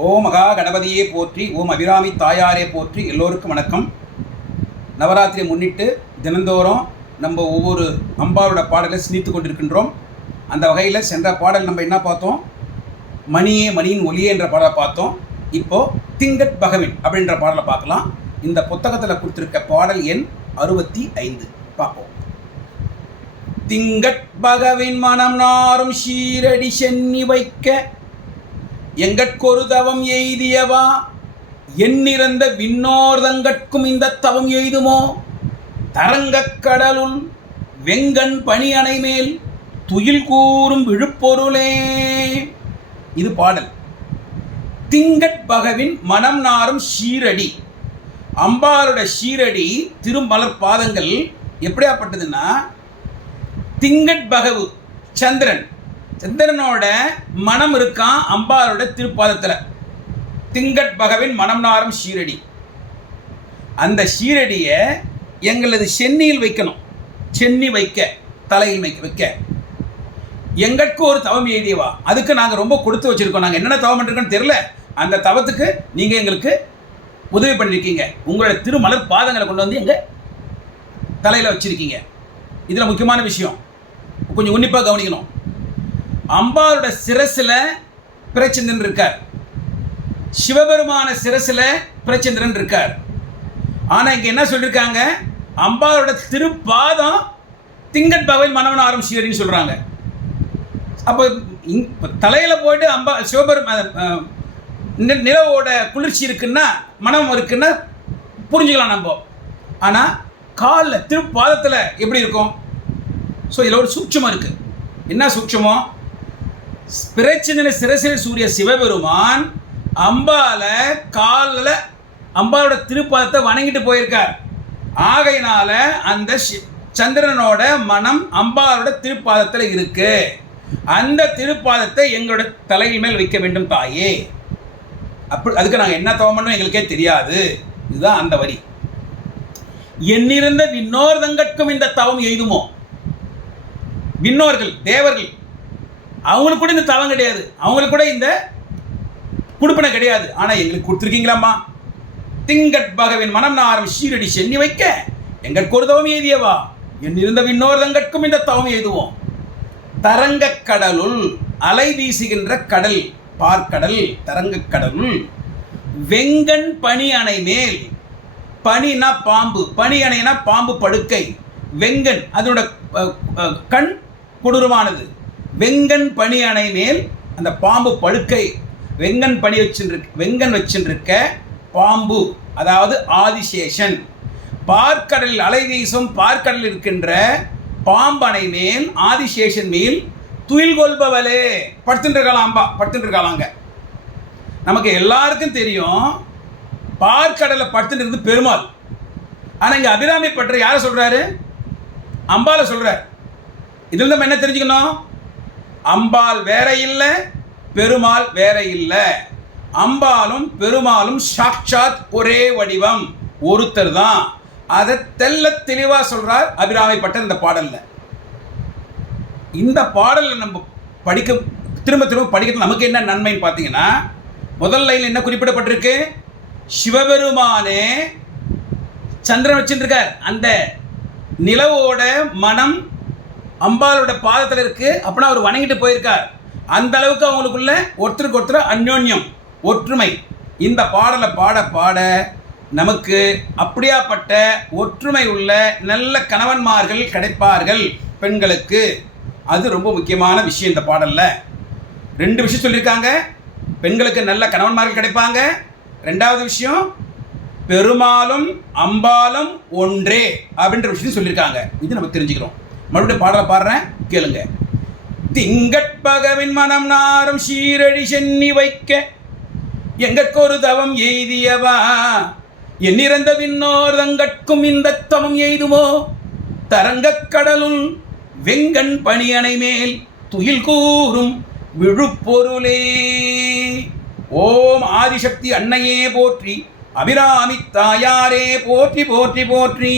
ஓம் மகா கணபதியே போற்றி, ஓம் அபிராமி தாயாரே போற்றி. எல்லோருக்கும் வணக்கம். நவராத்திரியை முன்னிட்டு தினந்தோறும் நம்ம ஒவ்வொரு அம்பாவோட பாடலை சிந்தித்து கொண்டிருக்கின்றோம். அந்த வகையில் சென்ற பாடல் நம்ம என்ன பார்த்தோம்? மணியே மணியின் ஒளியே என்ற பாடலை பார்த்தோம். இப்போது திங்கட் பகவின் அப்படின்ற பாடலை பார்க்கலாம். இந்த புத்தகத்தில் கொடுத்துருக்க பாடல் எண் 65 பார்ப்போம். திங்கட் பகவின் மனம் நாரும் ஷீரடி சென்னி வைக்க எங்கட்கொரு தவம் எய்தியவா எண்ணிறந்த விண்ணோர்தங்கட்கும் இந்த தவம் எய்துமோ தரங்கக் கடலுள் வெங்கண் பனி அணை மேல் துயில் கூறும் விழுப்பொருளே. இது பாடல். திங்கட் பகவின் மனம் நாரும் ஷீரடி, அம்பாளோட ஷீரடி திருமலர் பாதங்கள் எப்படியாப்பட்டதுன்னா, திங்கட் பகவு சந்திரனோட மனம் இருக்கான் அம்பாளோட திருப்பாதத்தில். திங்கட் பகவின் மனம் நாரும் ஷீரடி, அந்த ஷீரடியை எங்களது சென்னியில் வைக்கணும். சென்னி வைக்க, தலையில் வைக்க எங்கட்கு ஒரு தவம் எழுதியவா. அதுக்கு நாங்கள் ரொம்ப கொடுத்து வச்சுருக்கோம். நாங்கள் என்னென்ன தவம் பண்ணிருக்கோன்னு தெரியல. அந்த தவத்துக்கு நீங்கள் எங்களுக்கு உதவி பண்ணியிருக்கீங்க. உங்களோட திருமலர் பாதங்களை கொண்டு வந்து எங்கள் தலையில் வச்சுருக்கீங்க. இதில் முக்கியமான விஷயம் கொஞ்சம் உன்னிப்பாக கவனிக்கணும். அம்பாளோட சிரசில் பிரச்சந்திரன் இருக்கார், சிவபெருமான சிரசில் பிரச்சந்திரன் இருக்கார். ஆனால் இங்கே என்ன சொல்லியிருக்காங்க? அம்பாளோட திருப்பாதம் திங்கட் பகவின் மனம் நாரும் ஷீரடின்னு சொல்கிறாங்க. அப்போ தலையில் போயிட்டு நிலவோட குளிர்ச்சி இருக்குன்னா, மனம் இருக்குன்னா புரிஞ்சுக்கலாம் நம்ம. ஆனால் காலில் திருப்பாதத்தில் எப்படி இருக்கும்? ஸோ இதில் ஒரு சூட்சமாக இருக்குது. என்ன சூட்சமோ? பிரச்சனை சிரசில் சூரிய சிவபெருமான் அம்பாளோட திருப்பாதத்தை வணங்கிட்டு போயிருக்கார். ஆகையினால அந்த சந்திரனோட மனம் அம்பாளோட திருப்பாதத்தில் இருக்கு. அந்த திருப்பாதத்தை எங்களோட தலையில் மேல் வைக்க வேண்டும் தாயே. அப்படி அதுக்கு நாங்கள் என்ன தவம் பண்ணோம் எங்களுக்கே தெரியாது. இதுதான் அந்த வரி. எண்ணிருந்த விண்ணோர்தங்கட்கும் இந்த தவம் எய்துமோ. விண்ணோர்கள், தேவர்கள், அவங்களுக்கு கூட இந்த தவம் கிடையாது, அவங்களுக்கு கூட இந்த குடுப்பனை கிடையாது. ஆனால் எங்களுக்கு கொடுத்துருக்கீங்களாம்மா. திங்கட் பகவின் மனம் நாரும் ஷீரடி சென்னி வைக்க எங்களுக்கு ஒரு தவம் எய்தியவா எண்ணிருந்த விண்ணோர்தங்கட்கும் இந்த தவம் எய்துவோம். தரங்க கடலுள், அலை வீசுகின்ற கடல், பார்க்கடல், தரங்க கடலுள் வெங்கண் பனி அணை மேல். பனினா பாம்பு, பனி அணைனா பாம்பு படுக்கை. வெங்கண் அதோட கண் கொடூரமானது. வெங்கண் பனி அணை மேல் அந்த பாம்பு படுக்கை. வெங்கண் வச்சுருக்க பாம்பு, அதாவது ஆதிசேஷன். பார்க்கடலில் அலை வீசும் பார்க்கடலில் இருக்கின்ற பாம்பனை மேல், ஆதிசேஷன் மேல் துயில் கொள்பவளே. படுத்துட்டு நமக்கு எல்லாருக்கும் தெரியும் பார்க்கடலில் படுத்துட்டு இருந்து பெருமாள். ஆனால் இங்கே அபிராமி பற்ற யாரை சொல்கிறாரு? அம்பாளை சொல்கிறார். இதில் நம்ம என்ன தெரிஞ்சுக்கணும்? அம்பாள் வேற இல்லை, பெருமாள் வேற இல்லை. அம்பாலும் பெருமாளும் சாட்சாத் ஒரே வடிவம், ஒருத்தர் தான். அதை தெல்ல தெளிவாக சொல்கிறார் அபிராமி பட்டர் இந்த பாடலில். இந்த பாடலில் நம்ம திரும்ப படிக்கிறது நமக்கு என்ன நன்மைன்னு பார்த்தீங்கன்னா, முதல் லைனில் என்ன குறிப்பிடப்பட்டிருக்கு? சிவபெருமானே சந்திரன் வச்சுருக்கார். அந்த நிலவோட மனம் அம்பாளோட பாதத்தில் இருக்கு. அப்படின்னா அவர் வணங்கிட்டு போயிருக்கார். அந்த அளவுக்கு அவங்களுக்குள்ள ஒருத்தருக்கு ஒருத்தர் அந்யோன்யம், ஒற்றுமை. இந்த பாடலை பாட பாட நமக்கு அப்படியாப்பட்ட ஒற்றுமை உள்ள நல்ல கணவன்மார்கள் கிடைப்பார்கள் பெண்களுக்கு. அது ரொம்ப முக்கியமான விஷயம். இந்த பாடலில் 2 விஷயம் சொல்லியிருக்காங்க. பெண்களுக்கு நல்ல கணவன்மார்கள் கிடைப்பாங்க. 2வது விஷயம், பெருமாளும் அம்பாலும் ஒன்றே அப்படின்ற விஷயம் சொல்லியிருக்காங்க. இது நம்ம தெரிஞ்சுக்கிறோம். மறுபடியும் பாடலை பாடுறேன், கேளுங்க. திங்கட் பகவின் மனம் நாரும் ஷீரடி சென்னி வைக்க எங்கட்கொரு தவம் எய்தியவா எண்ணிறந்த விண்ணோர்தங்கட்கும் இந்த தவம் எய்துமோ தரங்கக் கடலுள் வெங்கண் பனி அணை மேல் துயில் கூறும் விழுப்பொருளே. ஓம் ஆதிசக்தி அன்னையே போற்றி, அபிராமி தாயாரே போற்றி போற்றி போற்றி.